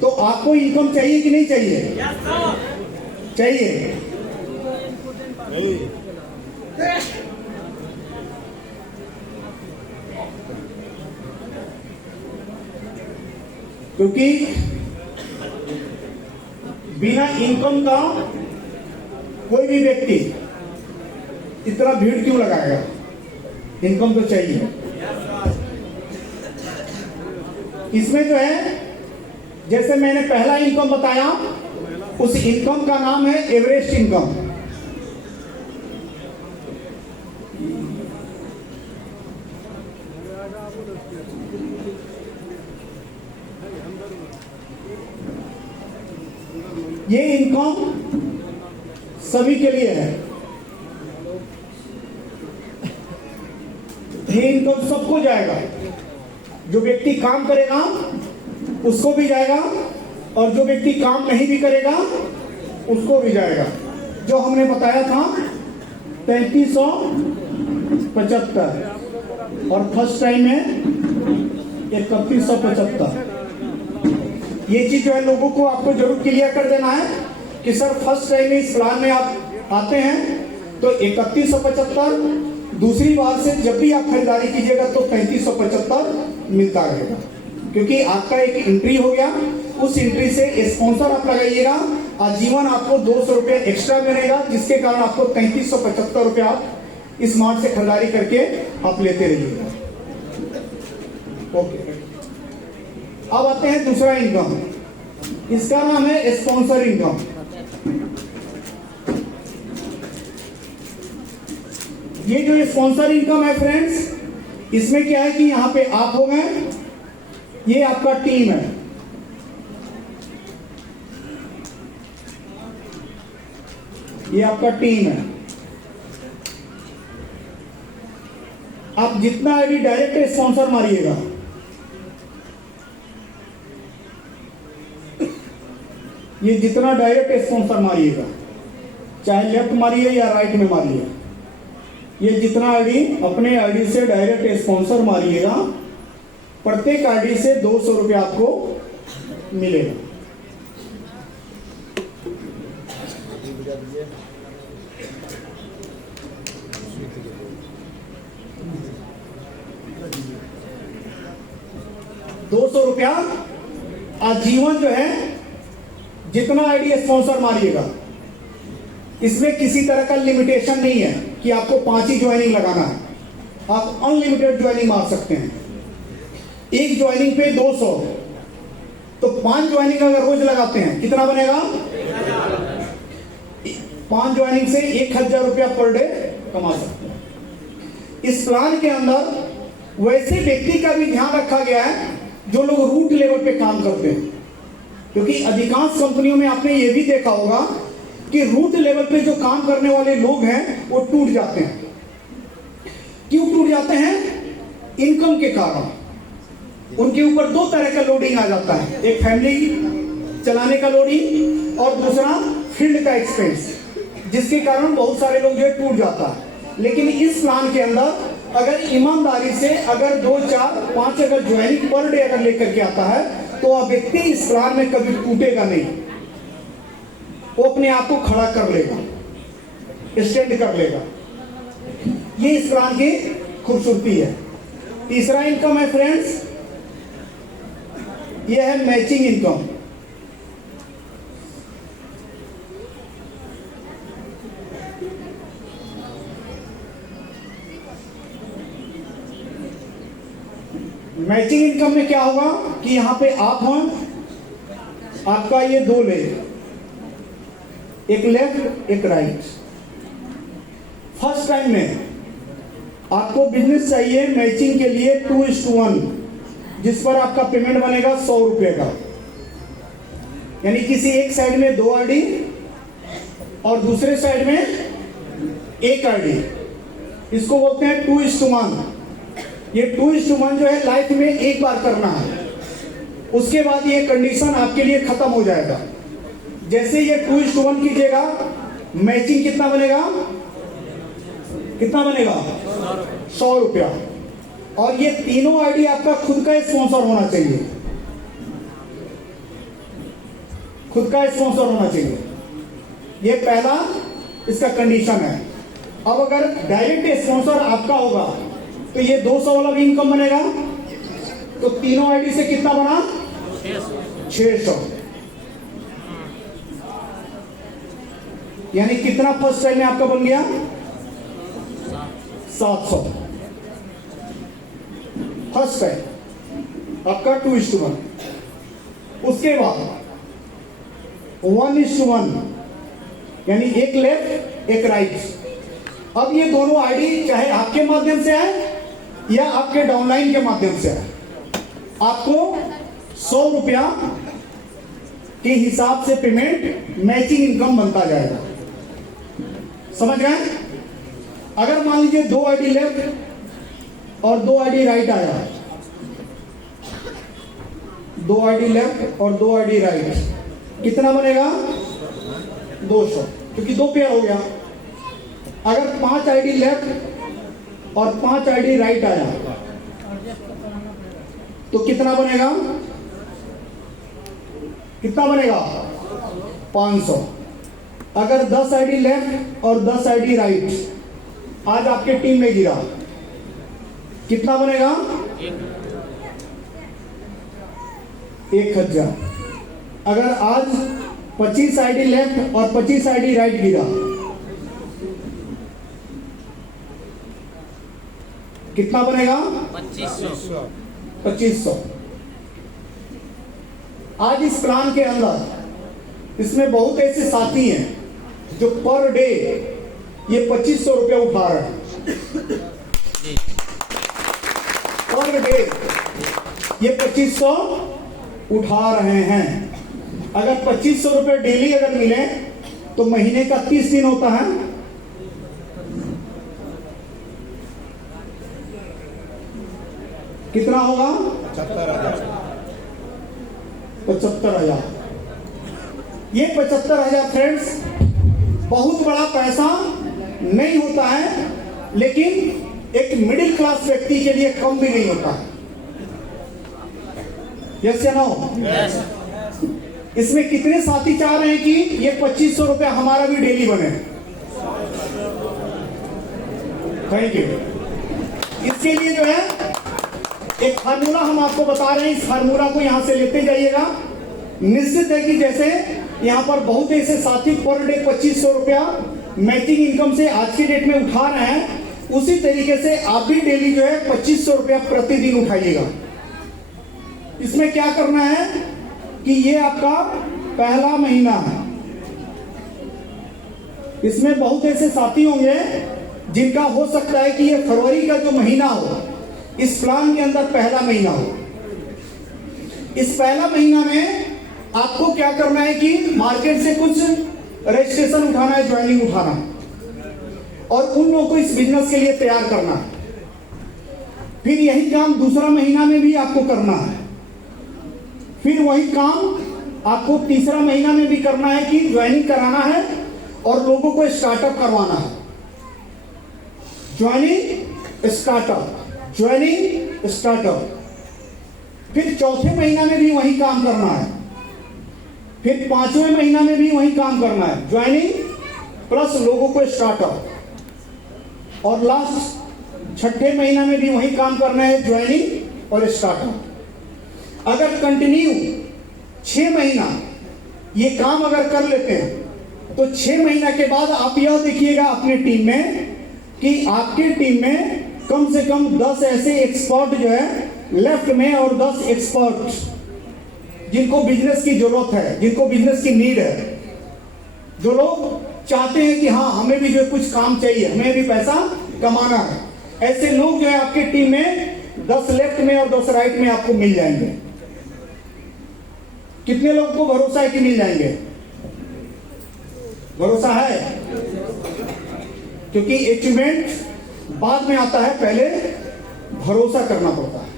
तो आपको इनकम चाहिए कि नहीं चाहिए? चाहिए। क्योंकि बिना इनकम का कोई भी व्यक्ति इतना भीड़ क्यों लगाएगा? इनकम तो चाहिए। इसमें जो है, जैसे मैंने पहला इनकम बताया, उस इनकम का नाम है एवरेस्ट इनकम। ये इनकम सभी के लिए है। ये इनकम सबको जाएगा। जो व्यक्ति काम करेगा उसको भी जाएगा, और जो व्यक्ति काम नहीं भी करेगा उसको भी जाएगा। जो हमने बताया था 3375 और फर्स्ट टाइम है 3175। ये चीज जो है लोगों को आपको जरूर क्लियर कर देना है कि सर फर्स्ट टाइम इस प्लान में आप आते हैं तो 3175, दूसरी बार से जब भी आप खरीदारी कीजिएगा तो 3575 मिलता रहेगा। क्योंकि आपका एक एंट्री हो गया, उस एंट्री से स्पॉन्सर आप लगाइएगा, आजीवन आपको 200 रुपये एक्स्ट्रा मिलेगा, जिसके कारण आपको 3375 रुपये आप इस मार्ट से खरीदारी करके आप लेते रहिएगा। ओके, अब आते हैं दूसरा इनकम। इसका नाम है स्पॉन्सर इनकम। ये जो स्पॉन्सर इनकम है फ्रेंड्स, इसमें क्या है कि यहां पे आप हो गए, ये आपका टीम है। ये आपका टीम है। आप जितना आईडी डायरेक्ट स्पॉन्सर मारिएगा, ये जितना डायरेक्ट स्पॉन्सर मारिएगा, चाहे लेफ्ट मारिए या राइट में मारिए, ये जितना आईडी अपने आईडी से डायरेक्ट स्पॉन्सर मारिएगा, प्रत्येक आईडी से 200 रुपये आपको मिलेगा। ₹200 आजीवन जो है, जितना आईडी स्पॉन्सर मारिएगा, इसमें किसी तरह का लिमिटेशन नहीं है कि आपको 5 ही ज्वाइनिंग लगाना है। आप अनलिमिटेड ज्वाइनिंग मार सकते हैं। एक ज्वाइनिंग पे 200, तो 5 ज्वाइनिंग अगर रोज लगाते हैं कितना बनेगा? 5 ज्वाइनिंग से 1000 रुपया पर डे कमा सकते हैं। इस प्लान के अंदर वैसे व्यक्ति का भी ध्यान रखा गया है जो लोग रूट लेवल पे काम करते हैं, क्योंकि अधिकांश कंपनियों में आपने ये भी देखा होगा कि रूट लेवल पे जो काम करने वाले लोग हैं वो टूट जाते हैं। क्यों टूट जाते हैं? इनकम के कारण। उनके ऊपर 2 तरह का लोडिंग आ जाता है, एक फैमिली चलाने का लोडिंग और दूसरा फील्ड का एक्सपेंस, जिसके कारण बहुत सारे लोग जो है टूट जाता है। लेकिन इस प्लान के अंदर अगर ईमानदारी से अगर 2, 4, 5 अगर ज्वाइनिंग पर डे अगर लेकर के आता है तो वह व्यक्ति इस प्लान में कभी टूटेगा नहीं, वो अपने आप को खड़ा कर लेगा, स्टैंड कर लेगा। ये इस प्लान की खूबसूरती है। तीसरा इनकम है फ्रेंड्स, ये है मैचिंग इनकम। मैचिंग इनकम में क्या होगा कि यहां पे आप हैं, आपका ये 2 लेग, एक लेफ्ट एक राइट। फर्स्ट टाइम में आपको बिजनेस चाहिए मैचिंग के लिए 2:1, जिस पर आपका पेमेंट बनेगा 100 रुपए का। यानी किसी एक साइड में 2 आईडी और दूसरे साइड में 1 आईडी, इसको बोलते हैं 2:1। ये 2:1 जो है लाइफ में एक बार करना है, उसके बाद ये कंडीशन आपके लिए खत्म हो जाएगा। जैसे ये 2:1 कीजिएगा, मैचिंग कितना बनेगा? कितना बनेगा? 100 रुपया। और ये तीनों आईडी आपका खुद का स्पॉन्सर होना चाहिए, खुद का स्पॉन्सर होना चाहिए। ये पहला इसका कंडीशन है। अब अगर डायरेक्ट स्पॉन्सर आपका होगा तो ये 200 वाला भी इनकम बनेगा। तो तीनों आईडी से कितना बना? 600। यानी कितना फर्स्ट टाइम में आपका बन गया? 700 फर्स्ट टाइम आपका 2:1। उसके बाद 1:1, यानी एक लेफ्ट एक राइट। अब ये दोनों आईडी चाहे आपके माध्यम से आए या आपके डाउनलाइन के माध्यम से आए, आपको 100 रुपया के हिसाब से पेमेंट मैचिंग इनकम बनता जाएगा। समझ गए? अगर मान लीजिए 2 आईडी लेफ्ट और 2 आईडी राइट आया, 2 आईडी लेफ्ट और 2 आईडी राइट, कितना बनेगा? 200, क्योंकि 2 पेयर हो गया। अगर 5 आईडी लेफ्ट और 5 आईडी राइट आया तो कितना बनेगा? कितना बनेगा? 500। अगर 10 आईडी लेफ्ट और 10 आईडी राइट आज आपके टीम में गिरा, कितना बनेगा? 1000। अगर आज 25 आईडी लेफ्ट और 25 आईडी राइट गिरा, कितना बनेगा? 2500। आज इस प्लान के अंदर इसमें बहुत ऐसे साथी हैं जो पर डे ये 2500 रुपया उठा रहे हैं। पर डे ये 2500 उठा रहे हैं। अगर 2500 रुपये डेली अगर मिले तो महीने का 30 दिन होता है। कितना होगा? 75,000। ये 75,000 फ्रेंड्स बहुत बड़ा पैसा नहीं होता है, लेकिन एक मिडिल क्लास व्यक्ति के लिए कम भी नहीं होता है। यस या नो? इसमें कितने साथी चाह रहे हैं कि ये 2500 रुपया हमारा भी डेली बने? Thank you. इसके लिए जो है एक फार्मूला हम आपको बता रहे हैं, इस फार्मूला को यहां से लेते जाइएगा। निश्चित है कि जैसे यहां पर बहुत ऐसे साथी पर डे 2500 रुपया मैचिंग इनकम से आज की डेट में उठा रहे हैं, उसी तरीके से आप भी डेली जो है 2500 रुपया प्रतिदिन उठाइएगा। इसमें क्या करना है कि ये आपका पहला महीना है। इसमें बहुत ऐसे साथी होंगे जिनका हो सकता है कि ये फरवरी का जो महीना हो, इस प्लान के अंदर पहला महीना हो। इस पहला महीना में आपको क्या करना है कि मार्केट से कुछ रजिस्ट्रेशन उठाना है, ज्वाइनिंग उठाना है और उन लोगों को इस बिजनेस के लिए तैयार करना है। फिर यही काम दूसरा महीना में भी आपको करना है। फिर वही काम आपको तीसरा महीना में भी करना है कि ज्वाइनिंग कराना है और लोगों को स्टार्टअप करवाना है। Joining startup, joining startup. फिर चौथे महीना में भी वही काम करना है। फिर पांचवें महीना में भी वही काम करना है, ज्वाइनिंग प्लस लोगों को स्टार्टअप। और लास्ट छठे महीना में भी वही काम करना है, ज्वाइनिंग और स्टार्टअप। अगर कंटिन्यू 6 महीना ये काम अगर कर लेते हैं तो 6 महीना के बाद आप यह देखिएगा अपनी टीम में कि आपकी टीम में कम से कम 10 ऐसे एक्सपर्ट जो है लेफ्ट में और 10 एक्सपर्ट जिनको बिजनेस की जरूरत है, जिनको बिजनेस की नीड है, जो लोग चाहते हैं कि हाँ हमें भी जो कुछ काम चाहिए, हमें भी पैसा कमाना है, ऐसे लोग जो है आपकी टीम में 10 लेफ्ट में और 10 राइट में आपको मिल जाएंगे। कितने लोगों को भरोसा है कि मिल जाएंगे? भरोसा है, क्योंकि अचीवमेंट बाद में आता है, पहले भरोसा करना पड़ता है।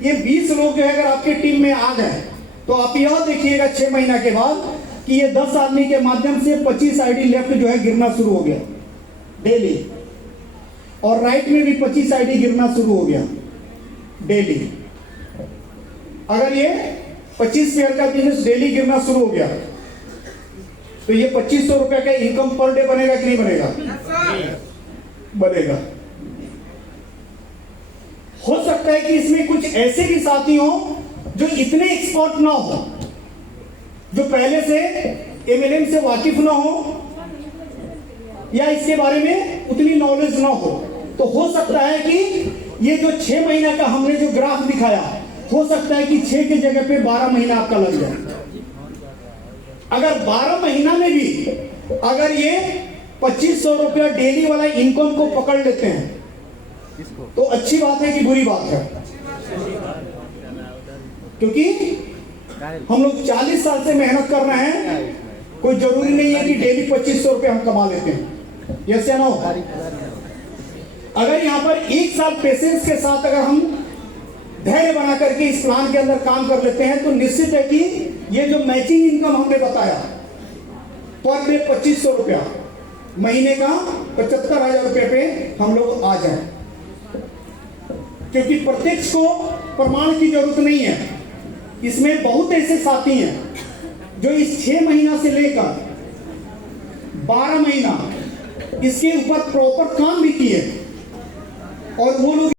ये 20 लोग जो है अगर आपकी टीम में आ गए तो आप यह देखिएगा 6 महीना के बाद कि ये 10 आदमी के माध्यम से 25 आईडी लेफ्ट जो है गिरना शुरू हो गया डेली, और राइट में भी 25 आईडी गिरना शुरू हो गया डेली। अगर ये 25 शेयर का बिजनेस डेली गिरना शुरू हो गया तो ये 2500 रुपए का इनकम पर डे बनेगा कि नहीं बनेगा? बनेगा। हो सकता है कि इसमें कुछ ऐसे भी साथी हो जो इतने एक्सपर्ट ना हो, जो पहले से एमएलएम से वाकिफ ना हो या इसके बारे में उतनी नॉलेज ना हो। तो हो सकता है कि ये जो 6 महीना का हमने जो ग्राफ दिखाया, हो सकता है कि 6 की जगह पे 12 महीना आपका लग जाए। अगर 12 महीना में भी अगर ये 2500 रुपया डेली वाला इनकम को पकड़ लेते हैं तो अच्छी बात है कि बुरी बात है? क्योंकि हम लोग 40 साल से मेहनत कर रहे हैं, कोई जरूरी नहीं है कि डेली 2500 रुपये हम कमा लेते हैं। यस या नो? अगर यहाँ पर 1 साल पेशेंस के साथ अगर हम धैर्य बना करके इस प्लान के अंदर काम कर लेते हैं तो निश्चित है कि ये जो मैचिंग इनकम हमने बताया पर डे 2500 रुपया, महीने का 75,000 रुपये पे हम लोग आ जाए। क्योंकि प्रत्यक्ष को प्रमाण की जरूरत नहीं है, इसमें बहुत ऐसे साथी हैं जो इस 6 महीना से लेकर 12 महीना इसके ऊपर प्रॉपर काम भी किए और वो लोग